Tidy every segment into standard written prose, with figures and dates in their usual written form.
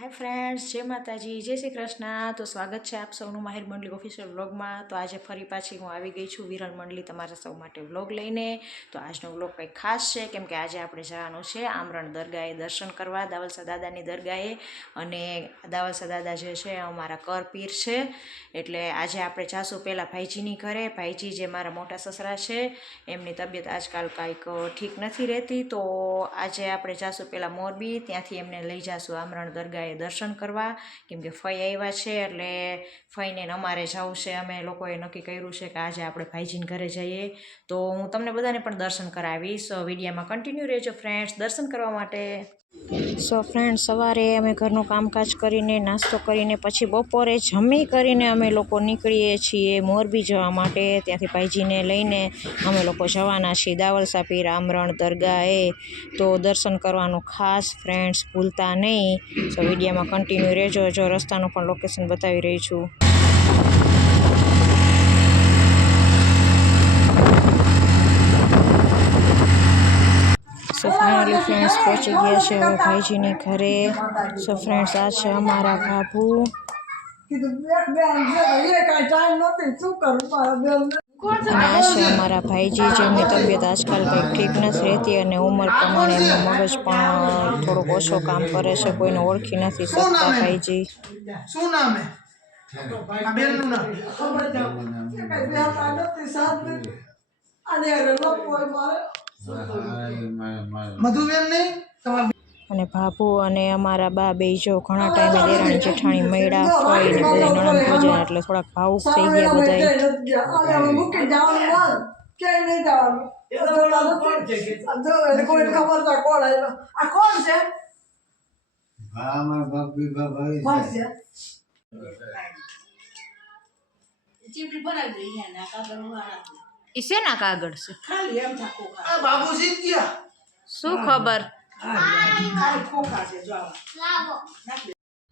Hi friends, જય માતાજી, જય શ્રી કૃષ્ણ. તો સ્વાગત છે આપ સૌનું માહિર મંડલી ઓફિશિયલ વ્લોગમાં. તો આજે ફરી પાછી હું આવી ગઈ છું વિરલ મંડલી તમારા સૌ માટે વ્લોગ લઈને. તો આજનો વ્લોગ કંઈક ખાસ છે કેમ કે આજે આપણે જવાનું છે આમરણ દરગાહે દર્શન કરવા, દાવલસા દાદાની દરગાહે. અને દાવલસા દાદા જે છે અમારા કર પીર છે, એટલે આજે આપણે જાશું પહેલાં ભાઈજીની ઘરે. ભાઈજી જે મારા મોટા સસરા છે એમની તબિયત આજકાલ કાંઈક ઠીક નથી રહેતી, તો આજે આપણે જાશું પહેલાં મોરબી, ત્યાંથી એમને લઈ જાશું આમરણ દરગાહે દર્શન કરવા કેમ કે ફઈ આવ્યા છે એટલે ફઈને અમારે જવું છે. અમે લોકોએ નક્કી કર્યું છે કે આજે આપણે ભાઈજીને ઘરે જઈએ, તો હું તમને બધાને પણ દર્શન કરાવીશ. વિડીયોમાં કન્ટિન્યુ રહેજો ફ્રેન્ડ્સ દર્શન કરવા માટે. સો ફ્રેન્ડ, સવારે અમે ઘરનું કામકાજ કરીને નાસ્તો કરીને પછી બપોરે જમી કરીને અમે લોકો નીકળીએ છીએ મોરબી જવા માટે. ત્યાંથી ભાઈજીને લઈને અમે લોકો જવાના છીએ દાવલસા પીર આમરણ દરગાહે. તો દર્શન કરવાનું ખાસ ફ્રેન્ડ્સ ભૂલતા નહીં. સો વિડીયોમાં કન્ટિન્યુ રહેજો. જો રસ્તાનું પણ લોકેશન બતાવી રહી છું. સો ફાઇનલી ફ્રેન્ડ્સ પહોંચી ગયા છે હવે ભાઈજીની ઘરે. સો ફ્રેન્ડ્સ, આ છે અમારા બાબુ અને આ છે અમારા ભાઈજી, જેમની તબિયત આજકાલ કંઈક ઠીક નથી રહેતી અને ઉંમર પ્રમાણે એમનું મગજ પણ થોડુંક ઓછો કામ કરે છે. કોઈને ઓળખી નથી શકતા ભાઈજી. શું નામ હે આ બેનનું નામ? મધુબેન નહીં અને ભાભુ અને અમારા બા બે જો ઘણા ટાઈમે દેરાણી જેઠાણી મળ્યા, ફઈ ને બધા નણંદ ભોજન એટલે થોડાક ભાવુક થઈ ગયા બધા. શેના કાગળ છે? બાબુજી ગયા શું ખબર.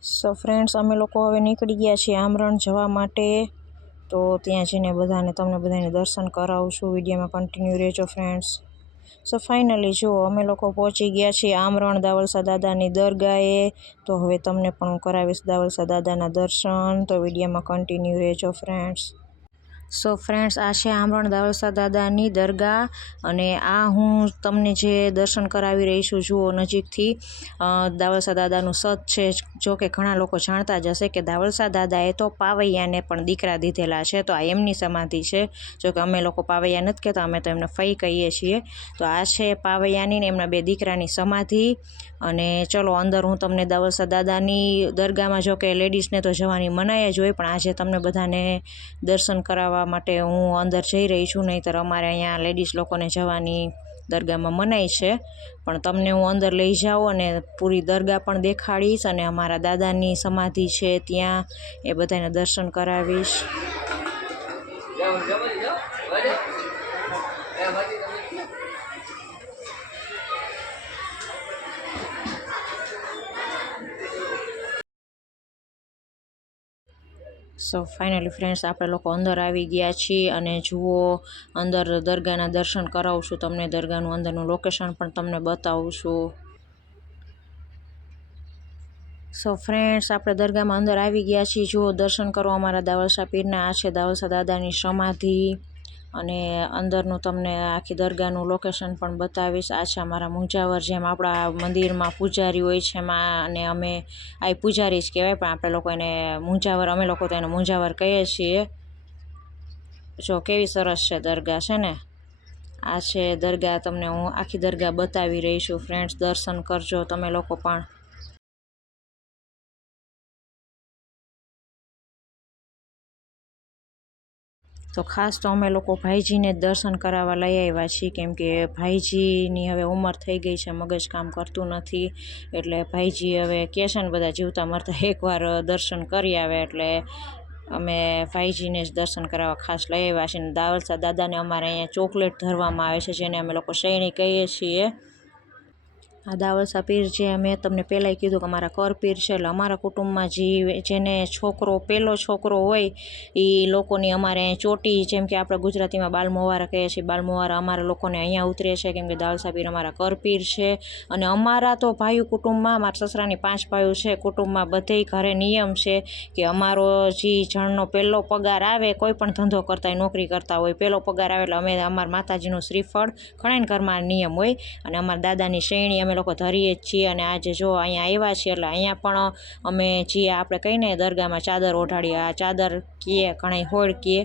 સો ફ્રેન્ડ્સ, અમે લોકો હવે નીકળી ગયા છીએ આમરણ જવા માટે. તો ત્યાં જઈને તમને બધાને દર્શન કરાવશું. વિડીયોમાં કન્ટિન્યુ રહેજો ફ્રેન્ડ્સ. સો ફાઇનલી જુઓ, અમે લોકો પહોંચી ગયા છીએ આમરણ દાવલસા દાદાની દરગાહે. તો હવે તમને પણ હું કરાવીશ દાવલસા દાદાના દર્શન. તો વિડીયોમાં કન્ટિન્યુ રહેજો ફ્રેન્ડ્સ. સો ફ્રેન્ડ્સ, આ છે આમરણ દાવલસા દાદાની દરગાહ અને આ હું તમને જે દર્શન કરાવી રહી છું જુઓ નજીકથી. દાવલસા દાદાનું સત છે. જો કે ઘણા લોકો જાણતા જ હશે કે દાવલસા દાદાએ તો પાવૈયાને પણ દીકરા દીધેલા છે, તો આ એમની સમાધિ છે. જો કે અમે લોકો પાવૈયા નથી કહેતા, અમે તો એમને ફઈ કહીએ છીએ. તો આ છે પાવૈયાની ને એમના બે દીકરાની સમાધિ. અને ચલો અંદર હું તમને દાવલસા દાદાની દરગાહમાં, જો કે લેડીઝને તો જવાની મનાઈ જ હોય, પણ આજે તમને બધાને દર્શન કરાવવા માટે હું અંદર જઈ રહી છું. નહીંતર અમારે અહીંયા લેડીઝ લોકોને જવાની દરગાહમાં મનાઈ છે, પણ તમને હું અંદર લઈ જાઉં અને પૂરી દરગાહ પણ દેખાડીશ અને અમારા દાદાની સમાધિ છે ત્યાં એ બધાને દર્શન કરાવીશ. સો ફાઇનલી ફ્રેન્ડ્સ, આપણે લોકો અંદર આવી ગયા છીએ અને જુઓ અંદર દરગાહના દર્શન કરાવું છું તમને. દરગાહનું અંદરનું લોકેશન પણ તમને બતાવું છું. સો ફ્રેન્ડ્સ, આપણે દરગાહમાં અંદર આવી ગયા છીએ. જુઓ દર્શન કરો અમારા દાવલસા પીરના. આ છે દાવલસા દાદાની સમાધિ અને અંદરનું તમને આખી દરગાહનું લોકેશન પણ બતાવીશ. આ છે અમારા મુંજાવર, જેમ આપણા મંદિરમાં પૂજારી હોય છે એમાં, અને અમે આ પૂજારી જ કહેવાય પણ આપણે લોકો એને મુંજાવર, અમે લોકો તો એને મુંજાવર કહીએ છીએ. જો કેવી સરસ છે દરગાહ છે ને. આ છે દરગાહ, તમને હું આખી દરગાહ બતાવી રહી છું ફ્રેન્ડ્સ. દર્શન કરજો તમે લોકો પણ. તો ખાસ તો અમે લોકો ભાઈજીને દર્શન કરાવવા લઈ આવ્યા છીએ કેમ કે ભાઈજીની હવે ઉંમર થઈ ગઈ છે, મગજ કામ કરતું નથી. એટલે ભાઈજી હવે કહે છે ને બધા જીવતા મરતા એકવાર દર્શન કરી આવે, એટલે અમે ભાઈજીને જ દર્શન કરાવવા ખાસ લઈ આવ્યા છીએ. દાવલસા દાદાને અમારે અહીંયા ચોકલેટ ધરવામાં આવે છે, જેને અમે લોકો શેરણી કહીએ છીએ. આ દાવલસા પીર જે મેં તમને પહેલાંય કીધું કે અમારા કર પીર છે, એટલે અમારા કુટુંબમાં જેને છોકરો પહેલો છોકરો હોય એ લોકોની અમારે અહીં ચોટી, જેમ કે આપણે ગુજરાતીમાં બાલમોવારા કહીએ છીએ, બાલમોવારા અમારા લોકોને અહીંયા ઉતરે છે, કેમ કે દાવલસા પીર અમારા કર પીર છે. અને અમારા તો ભાઈઓ કુટુંબમાં, અમારા સસરાની 5 ભાઈઓ છે કુટુંબમાં, બધેય ઘરે નિયમ છે કે અમારો જે જણનો પહેલો પગાર આવે, કોઈ પણ ધંધો કરતા હોય, નોકરી કરતા હોય, પહેલો પગાર આવે એટલે અમે અમારા માતાજીનું શ્રીફળ ઘણા ઘરમાં નિયમ હોય. અને અમારા દાદાની શેરણી અમે લોકો ધરીએ જ છીએ. અને આજે જો અહીંયા આવ્યા છીએ એટલે અહીંયા પણ અમે જે આપણે કહીને દરગાહમાં ચાદર ઓઢાડીએ, આ ચાદર કીએ, ઘણા હોળ કીએ,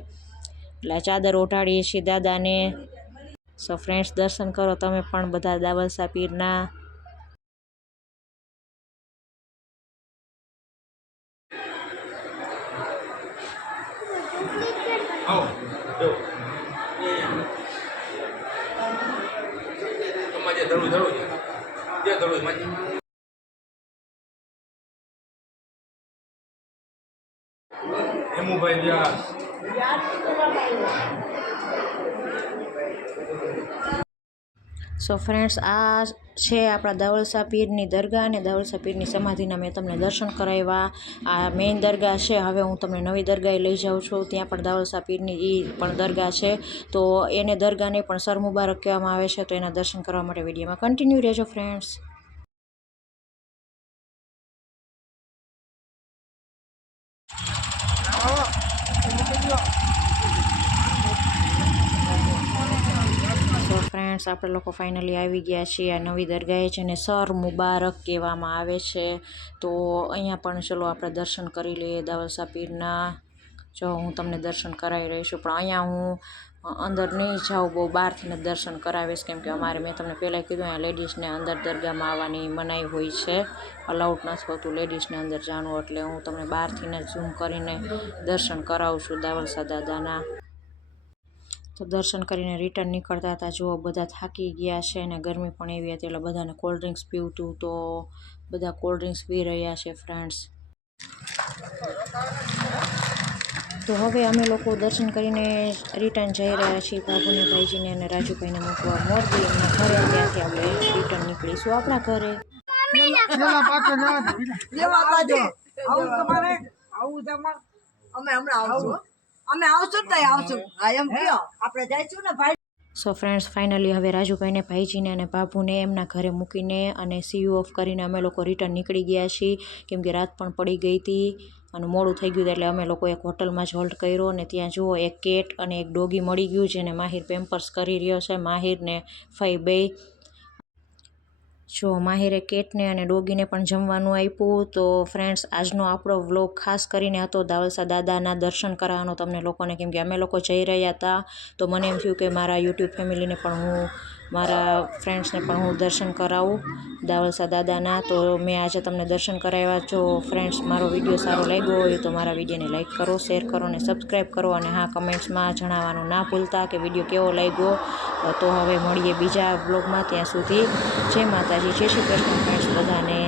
એટલે ચાદર ઓઢાડીએ છીએ દાદાને. સો ફ્રેન્ડ્સ, દર્શન કરો તમે પણ બધા દાવલસા પીરના. હેમુભાઈ વ્યાસ. સો ફ્રેન્ડ્સ, આ છે આપણા દાવલસા પીરની દરગાહ, અને દાવલસા પીરની સમાધિના મેં તમને દર્શન કરાવ્યા. આ મેઇન દરગાહ છે. હવે હું તમને નવી દરગાહે લઈ જાઉં છું. ત્યાં પણ દાવલસા પીરની એ પણ દરગાહ છે, તો એને દરગાહને પણ સર મુબારક કહેવામાં આવે છે. તો એના દર્શન કરવા માટે વિડીયોમાં કન્ટિન્યુ રહેજો ફ્રેન્ડ્સ. સો ફ્રેન્ડ્સ, આપણે લોકો ફાઇનલી આવી ગયા છીએ આ નવી દરગાહે, જેને સર મુબારક કહેવામાં આવે છે. તો અહીંયા પણ ચલો આપણે દર્શન કરી લઈએ દાવલસા પીરના. જો હું તમને દર્શન કરાવી રહી છું, પણ અહીંયા હું અંદર નહીં જાઉં, બહુ બહારથી જ દર્શન કરાવીશ, કેમ કે અમારે મેં તમને પહેલાં કીધું અહીંયા લેડીઝને અંદર દરગાહમાં આવવાની મનાઈ હોય છે, અલાઉડ નથી હોતું લેડીઝને અંદર જવાનું. એટલે હું તમને બહારથી જ ઝૂમ કરીને દર્શન કરાવું છું દાવલસા દાદાના. તો દર્શન કરીને રિટર્ન નીકળતા હતા. જુઓ બધા થાકી ગયા છે અને ગરમી પણ એવી હતી, એટલે બધાને કોલ્ડ ડ્રિંક્સ પીવતું, તો બધા કોલ્ડ ડ્રિંક્સ પી રહ્યા છે ફ્રેન્ડ્સ. તો હવે અમે લોકો દર્શન કરીને રિટર્ન જઈ રહ્યા છીએ બાબુને, ભાઈજીને અને રાજુભાઈને મૂકવા મોરબી એમના ઘરે. ત્યાંથી આપણે રિટર્ન નીકળીશું આપણા ઘરે. સો ફ્રેન્ડ્સ, ફાઇનલી હવે રાજુભાઈને, ભાઈજીને અને બાબુને એમના ઘરે મૂકીને અને સીયુ ઓફ કરીને અમે લોકો રિટર્ન નીકળી ગયા છીએ, કેમ કે રાત પણ પડી ગઈ હતી અને મોડું થઈ ગયું. એટલે અમે લોકો એક હોટલમાં જ હોલ્ટ કર્યો, અને ત્યાં જુઓ એક કેટ અને એક ડોગી મળી ગયું, જેને માહિર પેમ્પર્સ કરી રહ્યો છે. માહિરને ફઈ બે. જો માહિરે કેટને અને ડોગીને પણ જમવાનું આપ્યું. તો ફ્રેન્ડ્સ, આજનો આપણો વ્લોગ ખાસ કરીને હતો દાવલસા દાદાના દર્શન કરાવવાનો તમને લોકોને, કેમ કે અમે લોકો જઈ રહ્યા હતા. તો મને એમ થયું કે મારા યુટ્યુબ ફેમિલીને પણ હું, મારા ફ્રેન્ડ્સને પણ હું દર્શન કરાવું દાવલસા દાદાના. તો મેં આજે તમને દર્શન કરાવ્યા. જો ફ્રેન્ડ્સ, મારો વિડીયો સારો લાગ્યો હોય તો મારા વિડીયોને લાઇક કરો, શેર કરો અને સબસ્ક્રાઈબ કરો. અને હા, કમેન્ટ્સમાં જણાવવાનું ના ભૂલતા કે વિડીયો કેવો લાગ્યો. તો હવે મળીએ બીજા વ્લોગમાં. ત્યાં સુધી જય માતાજી, જય શ્રી કૃષ્ણ ફ્રેન્ડ્સ બધાને.